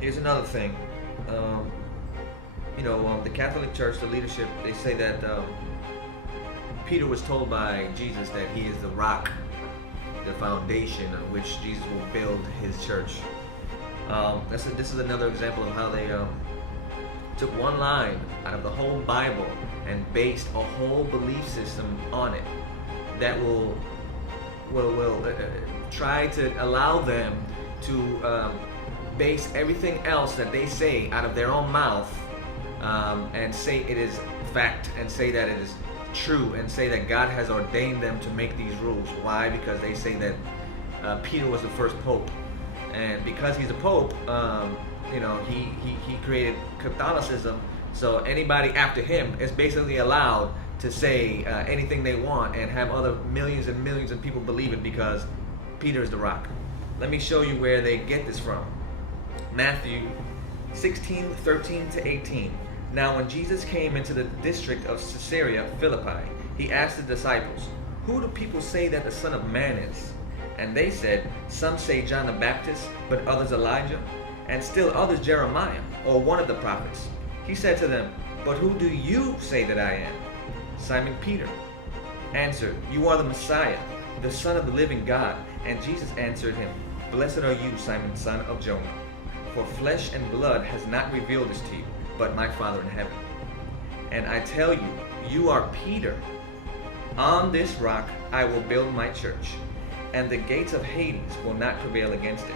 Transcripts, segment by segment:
Here's another thing. Um, the Catholic Church, the leadership, they say that Peter was told by Jesus that he is the rock, the foundation on which Jesus will build his church. This is another example of how they took one line out of the whole Bible and based a whole belief system on it that will try to allow them to base everything else that they say out of their own mouth and say it is fact and say that it is true and say that God has ordained them to make these rules. Why? Because they say that Peter was the first pope, and because he's a pope, he created Catholicism. So anybody after him is basically allowed to say anything they want and have other millions and millions of people believe it because Peter is the rock. Let me show you where they get this from. Matthew 16:13-18. Now when Jesus came into the district of Caesarea Philippi, he asked the disciples, "Who do people say that the Son of Man is?" And they said, "Some say John the Baptist, but others Elijah, and still others Jeremiah, or one of the prophets." He said to them, "But who do you say that I am?" Simon Peter answered, "You are the Messiah, the Son of the living God." And Jesus answered him, "Blessed are you, Simon, son of Jonah, for flesh and blood has not revealed this to you, but my Father in heaven. And I tell you, you are Peter. On this rock I will build my church, and the gates of Hades will not prevail against it."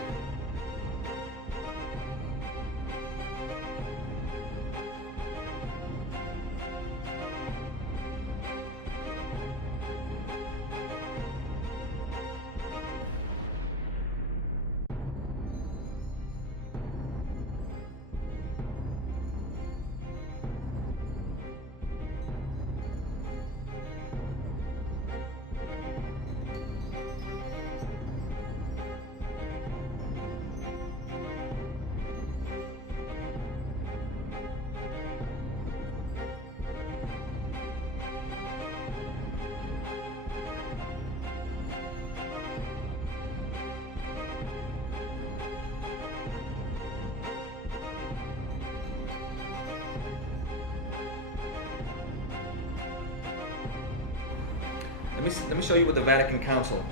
Let me show you what the Vatican Council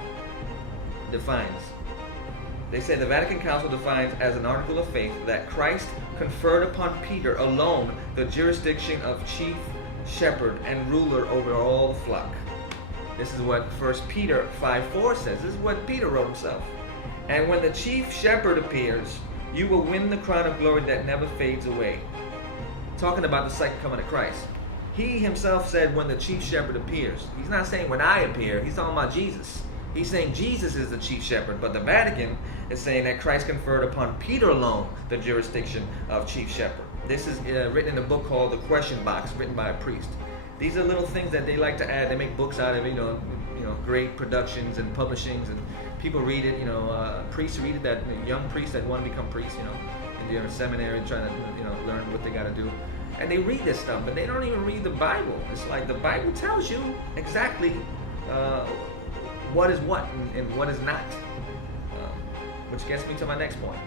defines. They say the Vatican Council defines as an article of faith that Christ conferred upon Peter alone the jurisdiction of chief shepherd and ruler over all the flock. This is what 1 Peter 5:4 says. This is what Peter wrote himself. "And when the chief shepherd appears, you will win the crown of glory that never fades away." Talking about the second coming of Christ. He himself said when the chief shepherd appears. He's not saying when I appear. He's talking about Jesus. He's saying Jesus is the chief shepherd. But the Vatican is saying that Christ conferred upon Peter alone the jurisdiction of chief shepherd. This is written in a book called The Question Box, written by a priest. These are little things that they like to add. They make books out of it, great productions and publishings, and people read it. Priests read it. That young priests that want to become priests, and they're in seminary trying to learn what they got to do. And they read this stuff, but they don't even read the Bible. It's like the Bible tells you exactly what is what and what is not. Which gets me to my next point.